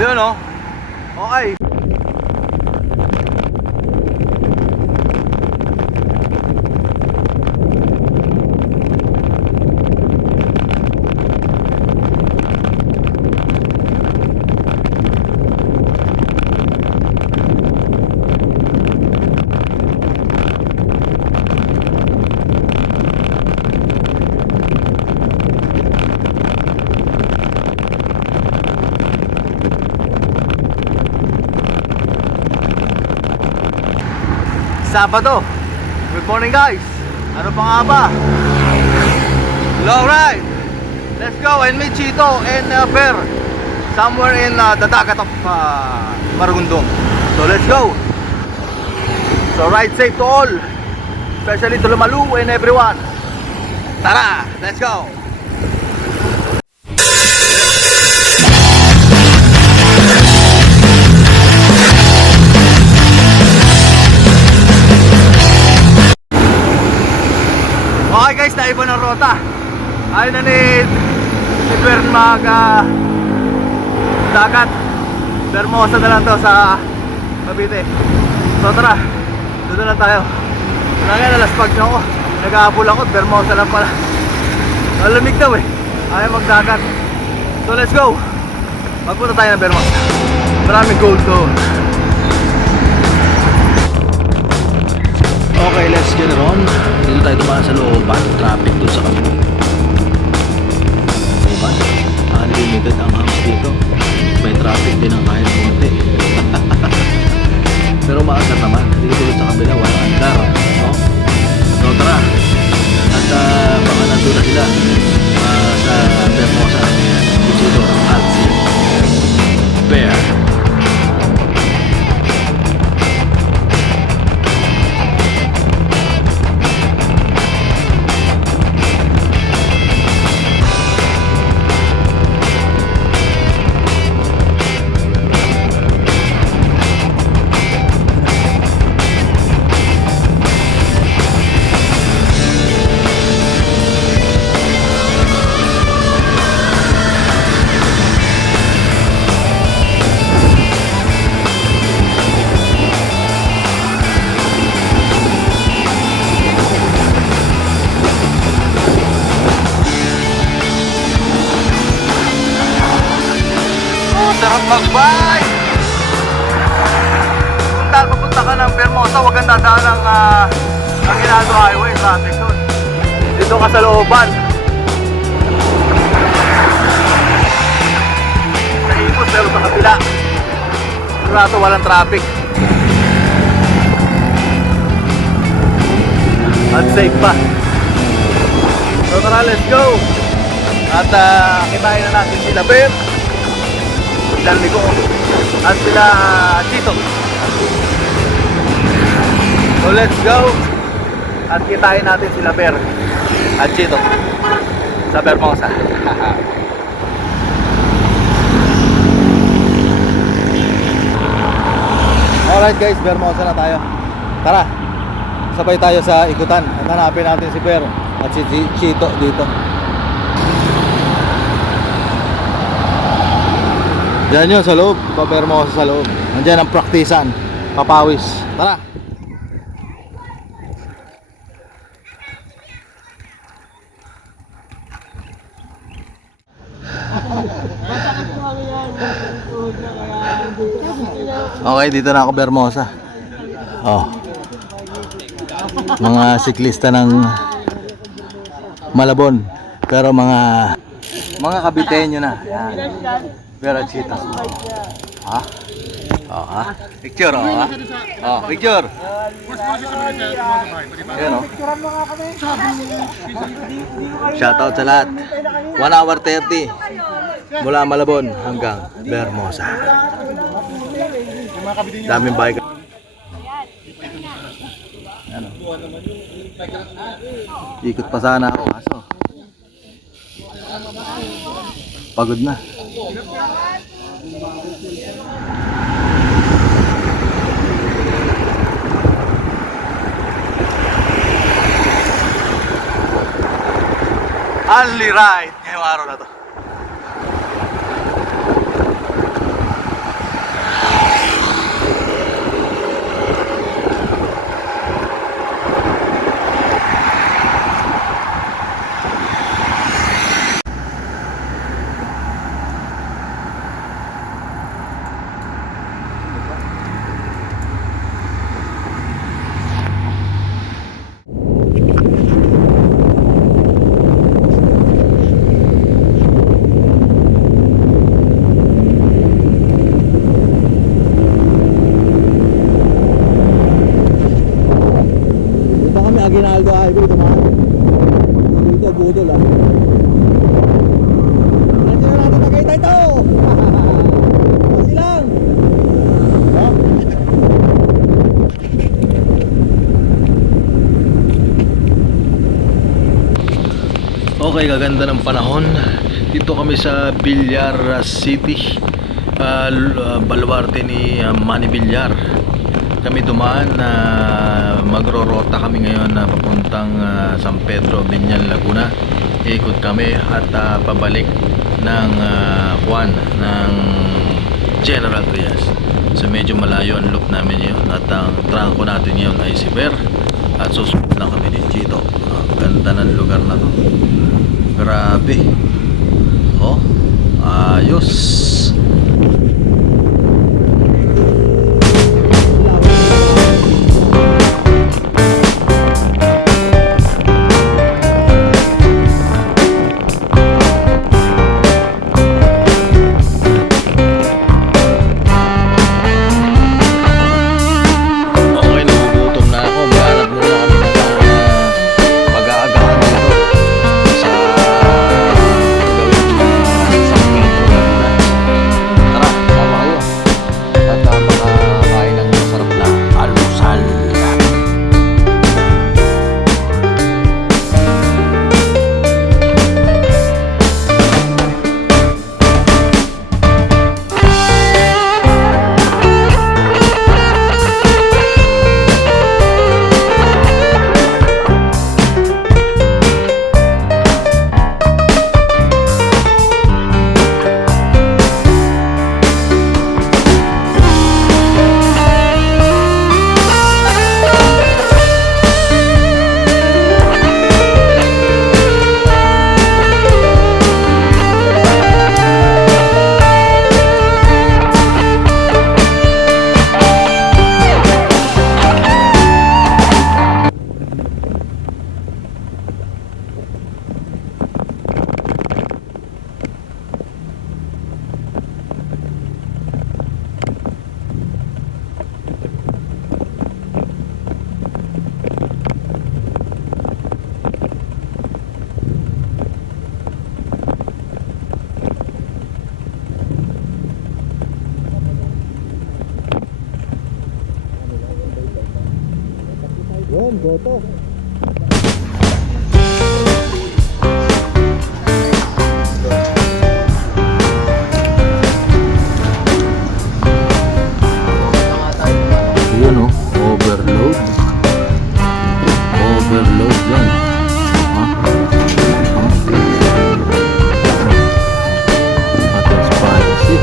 Yun o. Okay. Sabado. Good morning guys. Ano pa nga ba? Long ride. Let's go and meet Chito and Bear somewhere in the dagat of Maragondong. So let's go. So ride safe to all, especially to Lumalu and everyone. Tara, let's go. Okay guys, naiba ng rota. Ayaw na ni Bern mag dagat. Bermosa na lang to sa Cavite. So tara, doon na lang tayo. Ngayon alas pag na ako, nag-aabol ako, Bermosa lang pala. Malamig daw eh, ayaw magdagat. So let's go. Magpunta tayo ng Bermosa. Maraming gold doon. Okay, let's get it on. Dito tayo dumaan sa looban. Traffic doon sa kabila. Looban. Unlimited ang hams dito. May traffic din ang kahit konti. Pero maasar naman. Dito tulad sa kabila, wala andar. No? So tara. At baka nandun na sila sa Bermosa. Dito at si Bear. Sarap mag-bike! Kung papunta ka ng Bermosa, huwag kang dadaan ng Aguinaldo Highway, traffic doon. Dito ka sa looban. Sa Imus, pero sa kabila. Sigurado walang traffic. At safe pa. So tara, let's go! At kitain na natin sila Bear, sila Ligo at sila Chito. So let's go at kitain natin sila Bear at Chito sa Bermosa. Alright guys, Bermosa na tayo. Tara, sabay tayo sa ikutan at hanapin natin si Bear at si Chito dito. Diyan yun sa loob, Bermosa sa loob. Nandiyan ang praktisan, papawis. Tara! Okay, dito na ako Bermosa. Oh. Mga siklista ng Malabon, pero mga Caviteño na. Yan. Bear at Chito. Ha? Oh, ha? Picture, oh, ha? Oh, picture. Ayan, oh. Shoutout sa lahat. 1 hour 30 mula Malabon hanggang Bermosa. Daming bike. Ano? Ikot pa sana ako, kaso pagod na. Only ride ngayong araw na to. Okay, kaganda ng panahon. Dito kami sa Villar City, baluarte ni Manny Villar. Kami dumaan na magrorota kami ngayon na papuntang San Pedro, Binyan, Laguna. Ikot kami at pabalik ng ng General Trias. So medyo malayo ang loop namin yun at ang trangko natin yun ay si Ber at susunod lang kami ni Chito. Ganda ng lugar na to, grabe. Oh, ayos. Yun, goto. Yun oh, overload. Overload yan. At spicy.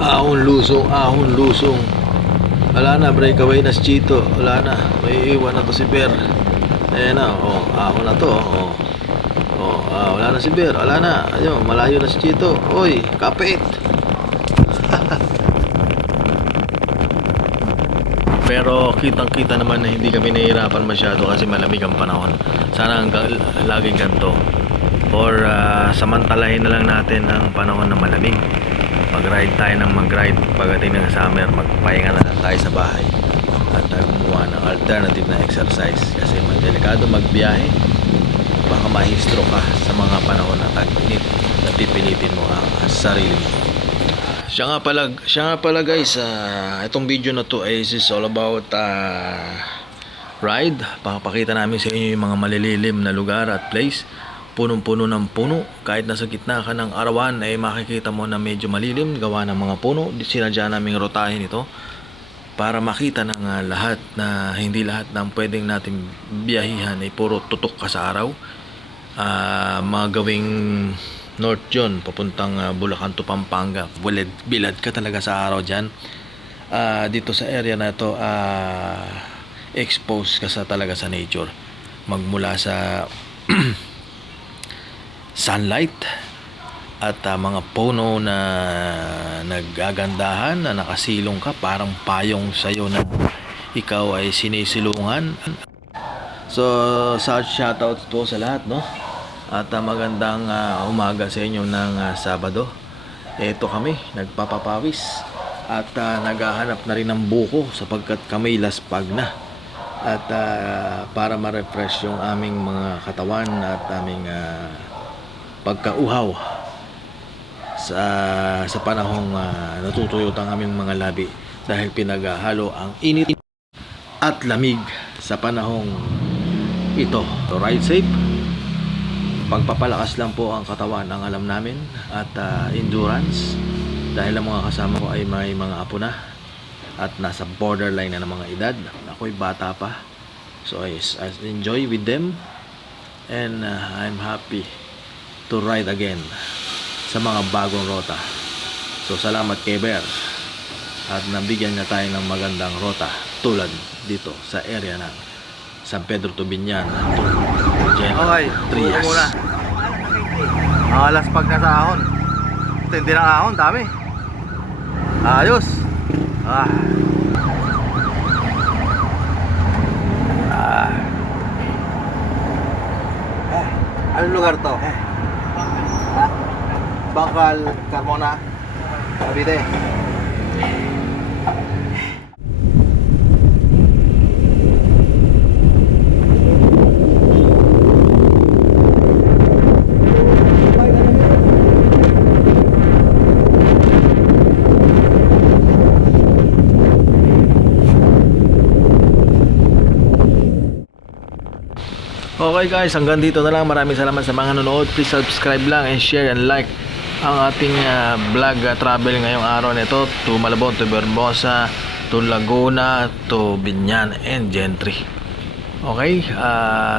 Ahon lusong. Wala na, breakaway na si Chito. Wala na, may iwan na to si Bear. Ayan na, ahon na to. Wala na si Bear, wala na. Ayun, malayo na si Chito. Oy, kapit. Pero kitang-kita naman na hindi kami nahihirapan masyado kasi malamig ang panahon. Sana hanggang laging ganito. Or samantalahin na lang natin ang panahon na malamig. Mag-ride tayo ng mag-ride. Pagdating ng summer, magpahinga na lang tayo sa bahay. At gumawa ng alternative na exercise. Kasi delikado magbiyahe. Baka mahistro ka sa mga panahon na tag-init na pipilitin mo ang sarili mo. Siya nga pala guys, itong video na to is all about ride. Pakapakita namin sa inyo yung mga malililim na lugar at place. Punong-puno ng puno. Kahit nasa gitna ka ng arawan ay makikita mo na medyo malilim gawa ng mga puno. Sinadya naming rotahin ito para makita ng lahat na hindi lahat ng pwedeng natin biyahihan ay puro tutok ka sa araw. Mga gawing north yun, papuntang Bulacan to Pampanga. Bilad ka talaga sa araw dyan. Dito sa area na ito, exposed ka talaga sa nature. Magmula sa sunlight at mga puno na nagagandahan na nakasilong ka, parang payong sa'yo na ikaw ay sinisilungan. So, shoutout po sa lahat, no? At magandang umaga sa inyo ng Sabado. Ito kami, nagpapapawis at naghahanap na rin ng buko sapagkat kami laspag na. At para ma-refresh yung aming mga katawan at aming pagkauhaw sa panahong natutuyot ang aming mga labi dahil pinaghalo ang init at lamig sa panahong ito. So, ride safe. Pagpapalakas lang po ang katawan ang alam namin at endurance dahil ang mga kasama ko ay may mga apo na at nasa borderline na ng mga edad. Ako'y bata pa, so I enjoy with them and I'm happy to ride again sa mga bagong rota. So salamat kay Bear at nabigyan niya tayo ng magandang rota tulad dito sa area ng San Pedro Tubinyan to Okay, Trias. muna. Laspag na sa ahon. Tindi ng ahon, dami. Ayos. Anong lugar to? Bangkal, Carmona, Cavite. Okay guys, hanggang dito na lang. Maraming salamat sa mga nanonood. Please subscribe lang and share and like ang ating vlog travel ngayong araw nito to Malabon, to Bermosa, to Laguna, to Binyan and Gentry. Okay,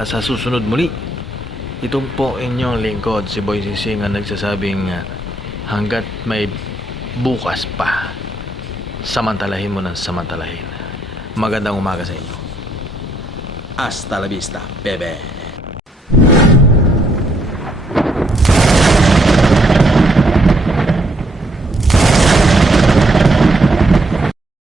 sa susunod muli, itong po inyong lingkod, si Boy Sising ang nagsasabing hanggat may bukas pa, samantalahin mo ng samantalahin. Magandang umaga sa inyo. Hasta la vista, bebe.